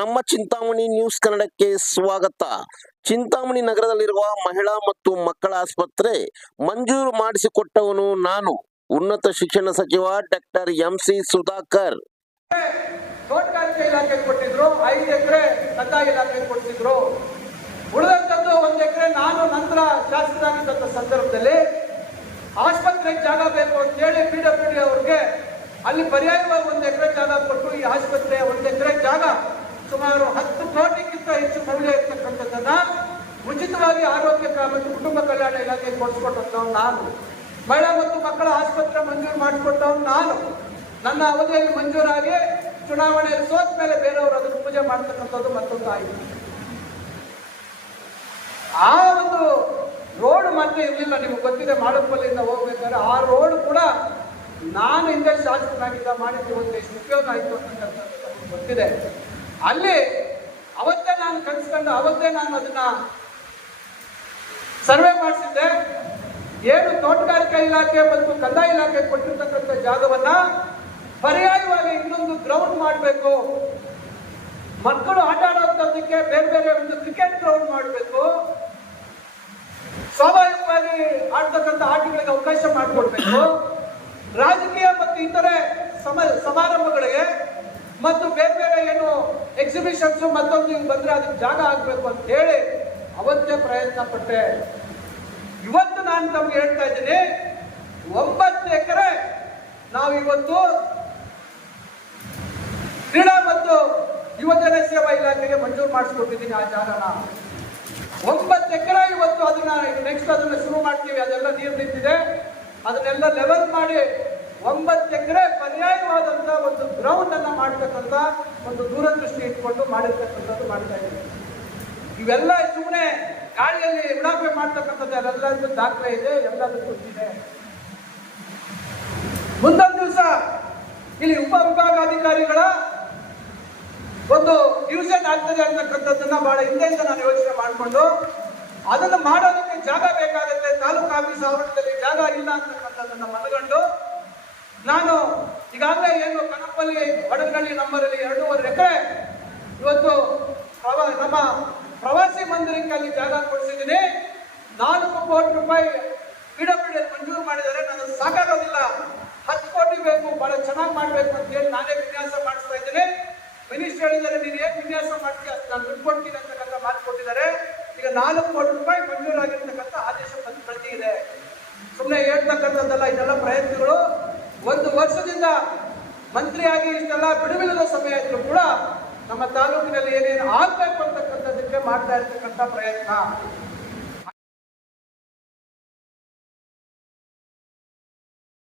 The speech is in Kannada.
ನಮ್ಮ ಚಿಂತಾಮಣಿ ನ್ಯೂಸ್ ಕನ್ನಡಕ್ಕೆ ಸ್ವಾಗತ. ಚಿಂತಾಮಣಿ ನಗರದಲ್ಲಿರುವ ಮಹಿಳಾ ಮತ್ತು ಮಕ್ಕಳ ಆಸ್ಪತ್ರೆ ಮಂಜೂರು ಮಾಡಿಸಿಕೊಟ್ಟವನು ನಾನು. ಉನ್ನತ ಶಿಕ್ಷಣ ಸಚಿವ ಡಾಕ್ಟರ್ ಎಂ ಸಿ ಸುಧಾಕರ್. ತೋಟಗಾರಿಕೆ ಇಲಾಖೆ ಕೊಟ್ಟಿದ್ರು, ಐದು ಎಕರೆ ಕಂದಾಯ ಇಲಾಖೆ ಕೊಟ್ಟಿದ್ರು ಉಳಿದಂತದ್ದು ಒಂದು ಎಕರೆ ನಾನು ನಂತರ ಶಾಸಕರಾಗಿದ್ದಂಥ ಸಂದರ್ಭದಲ್ಲಿ ಆಸ್ಪತ್ರೆಗೆ ಜಾಗ ಬೇಕು ಅಂತೇಳಿ ಪಿ ಡಬ್ಲ್ಯೂ ಡಿ ಅವ್ರಿಗೆ ಅಲ್ಲಿ ಪರ್ಯಾಯವಾಗಿ ಒಂದು ಎಕರೆ ಜಾಗ ಕೊಟ್ಟು ಈ ಆಸ್ಪತ್ರೆ ಒಂದು ಎಕರೆ ಜಾಗ ಸುಮಾರು ಹತ್ತು ಕೋಟಿಗಿಂತ ಹೆಚ್ಚು ಮೌಲ್ಯ ಇರ್ತಕ್ಕಂಥದ್ದನ್ನ ಉಚಿತವಾಗಿ ಆರೋಗ್ಯ ಮತ್ತು ಕುಟುಂಬ ಕಲ್ಯಾಣ ಇಲಾಖೆ ಕೊಡಿಸ್ಕೊಟ್ಟಂಥವ್ನು ನಾನು. ಮಹಿಳಾ ಮತ್ತು ಮಕ್ಕಳ ಆಸ್ಪತ್ರೆ ಮಂಜೂರು ಮಾಡಿಕೊಟ್ಟವ್ನು ನಾನು. ನನ್ನ ಅವಧಿಯಲ್ಲಿ ಮಂಜೂರಾಗಿ ಚುನಾವಣೆಯಲ್ಲಿ ಸೋತ ಮೇಲೆ ಬೇರೆಯವರು ಅದನ್ನು ಪೂಜೆ ಮಾಡ್ತಕ್ಕಂಥದ್ದು ಮತ್ತೊಂದು ಆಯಿತು. ಆ ಒಂದು ರೋಡ್ ಮಾತ್ರ ಇರಲಿಲ್ಲ, ನಿಮ್ಗೆ ಗೊತ್ತಿದೆ ಮಾಡಪ್ಪಲ್ಲಿಂದ ಹೋಗ್ಬೇಕಾದ್ರೆ ಆ ರೋಡ್ ಕೂಡ ನಾನು ಹಿಂದೆ ಶಾಸಕನಾಗಿದ್ದ ಮಾಡಿದ್ದು ಒಂದು ಎಷ್ಟು ಉಪಯೋಗ ಆಯಿತು ಅಂತ ಗೊತ್ತಿದೆ. ಅಲ್ಲಿ, ಅವತ್ತೇ ನಾನು ಕಲಿಸ್ಕೊಂಡು ಅವತ್ತೇ ನಾನು ಅದನ್ನ ಸರ್ವೆ ಮಾಡಿಸಿದ್ದೆ. ಏನು ತೋಟಗಾರಿಕಾ ಇಲಾಖೆ ಮತ್ತು ಕಂದಾಯ ಇಲಾಖೆ ಕೊಟ್ಟಿರ್ತಕ್ಕಂಥ ಜಾಗವನ್ನ ಪರ್ಯಾಯವಾಗಿ ಇನ್ನೊಂದು ಗ್ರೌಂಡ್ ಮಾಡಬೇಕು. ಮಕ್ಕಳು ಆಟ ಆಡೋದಕ್ಕೆ ಬೇರೆ ಬೇರೆ ಒಂದು ಕ್ರಿಕೆಟ್ ಗ್ರೌಂಡ್ ಮಾಡಬೇಕು. ಸ್ವಾಭಾವಿಕವಾಗಿ ಆಡ್ತಕ್ಕಂಥ ಆಟಗಳಿಗೆ ಅವಕಾಶ ಮಾಡಿಕೊಡ್ಬೇಕು. ರಾಜಕೀಯ ಮತ್ತು ಇತರೆ ಸಮ, ಸಮಾರಂಭಗಳಿಗೆ ಮತ್ತು ಬೇರೆ ಬೇರೆ ಏನು ಎಕ್ಸಿಬಿಷನ್ಸ್ ಮತ್ತೊಂದು ನೀವು ಬಂದರೆ ಅದಕ್ಕೆ ಜಾಗ ಆಗಬೇಕು ಅಂತ ಹೇಳಿ ಅವತ್ತೇ ಪ್ರಯತ್ನ ಪಟ್ಟೆ. ಇವತ್ತು ನಾನು ತಮ್ಗೆ ಹೇಳ್ತಾ ಇದ್ದೀನಿ, ಒಂಬತ್ತು ಎಕರೆ ನಾವು ಇವತ್ತು ಕ್ರೀಡಾ ಮತ್ತು ಯುವಜನ ಸೇವಾ ಇಲಾಖೆಗೆ ಮಂಜೂರು ಮಾಡಿಸ್ಕೊಟ್ಟಿದ್ದೀನಿ ಆ ಜಾಗನ. ಒಂಬತ್ತು ಎಕರೆ ಇವತ್ತು ಅದನ್ನ ನೆಕ್ಸ್ಟ್ ಅದನ್ನ ಶುರು ಮಾಡ್ತೀವಿ, ಅದೆಲ್ಲ ನೀರು ನಿಂತಿದೆ. ಅದನ್ನೆಲ್ಲ ಲೆವೆಲ್ ಮಾಡಿ ಒಂಬತ್ತು ಎಕರೆ ಪರ್ಯಾಯವಾದಂತ ಒಂದು ಗ್ರೌಂಡ್ ಅನ್ನ ಮಾಡತಕ್ಕಂತ ಒಂದು ದೂರದೃಷ್ಟಿ ಇಟ್ಕೊಂಡು ಮಾಡಿರ್ತಕ್ಕಂಥದ್ದು ಮಾಡ್ತಾ ಇದ್ದೀವಿ. ಇವೆಲ್ಲ ಸುಮ್ಮನೆ ಗಾಳಿಯಲ್ಲಿ ಉಡಾಪೆ ಮಾಡ್ತಕ್ಕಂಥದ್ದು ಎಲ್ಲದಕ್ಕೂ ದಾಖಲೆ ಇದೆ ಎಲ್ಲದಕ್ಕೂ ಇದೆ ಮುಂದೊಂದು ದಿವಸ ಇಲ್ಲಿ ಉಪ ವಿಭಾಗಾಧಿಕಾರಿಗಳ ಒಂದು ಡಿವಿಷನ್ ಆಗ್ತದೆ ಅಂತಕ್ಕಂಥದ್ದನ್ನ ಬಹಳ ಹಿಂದೆಯಿಂದ ನಾನು ಯೋಚನೆ ಮಾಡಿಕೊಂಡು ಅದನ್ನು ಮಾಡೋದಕ್ಕೆ ಜಾಗ ಬೇಕಾಗುತ್ತೆ ತಾಲೂಕು ಆಫೀಸ್ ಆವರಣದಲ್ಲಿ ಜಾಗ ಇಲ್ಲ ಅಂತಕ್ಕಂಥದ್ದನ್ನು ಮನಗಂಡು ನಾನು ಈಗಾಗಲೇ ಏನು ಕನಪಲ್ಲಿ ವಡಗಳ್ಳಿ ನಂಬರಲ್ಲಿ ಎರಡೂವರೆ ಎಕರೆ ಇವತ್ತು ಪ್ರವಾ- ನಮ್ಮ ಪ್ರವಾಸಿ ಮಂದಿರಕ್ಕೆ ಅಲ್ಲಿ ಜಾಗ ಕೊಡಿಸಿದ್ದೀನಿ. ನಾಲ್ಕು ಕೋಟಿ ರೂಪಾಯಿ ಪಿಡಬ್ಲ್ಯೂ ಮಂಜೂರು ಮಾಡಿದರೆ ನಾನು ಸಾಕಾಗೋದಿಲ್ಲ. ಹತ್ತು ಕೋಟಿ ಬೇಕು, ಬಹಳ ಚೆನ್ನಾಗಿ ಮಾಡಬೇಕು ಅಂತ ಹೇಳಿ ನಾನೇ ವಿನ್ಯಾಸ ಮಾಡಿಸ್ತಾ ಇದ್ದೀನಿ. ಮಿನಿಸ್ಟರ್ ಹೇಳಿದರೆ ನೀನು ಏನು ವಿನ್ಯಾಸ ಮಾಡ್ತೀಯ? ನಾನು ದುಡ್ಡು ಕೊಡ್ತೀನಿ ಅಂತಕ್ಕಂಥ ಮಾತು ಕೊಟ್ಟಿದ್ದಾರೆ. ಈಗ ನಾಲ್ಕು ಕೋಟಿ ರೂಪಾಯಿ ಮಂಜೂರಾಗಿರ್ತಕ್ಕಂಥ ಆದೇಶ ಪ್ರತಿ ಇದೆ. ಸುಮ್ಮನೆ ಹೇಳ್ತಕ್ಕಂಥದ್ದಲ್ಲ, ಇದೆಲ್ಲ ಪ್ರಯತ್ನಗಳು. ಒಂದು ವರ್ಷದಿಂದ ಮಂತ್ರಿಯಾಗಿ ಇಷ್ಟೆಲ್ಲ ಬಿಡುವಿಲ್ಲದ ಸಮಯ ಇದ್ರು ಕೂಡ ನಮ್ಮ ತಾಲೂಕಿನಲ್ಲಿ ಏನೇನು ಆಗ್ಬೇಕು ಅಂತಕ್ಕಂಥದ್ದಕ್ಕೆ ಮಾಡ್ತಾ ಇರ್ತಕ್ಕಂಥ ಪ್ರಯತ್ನ.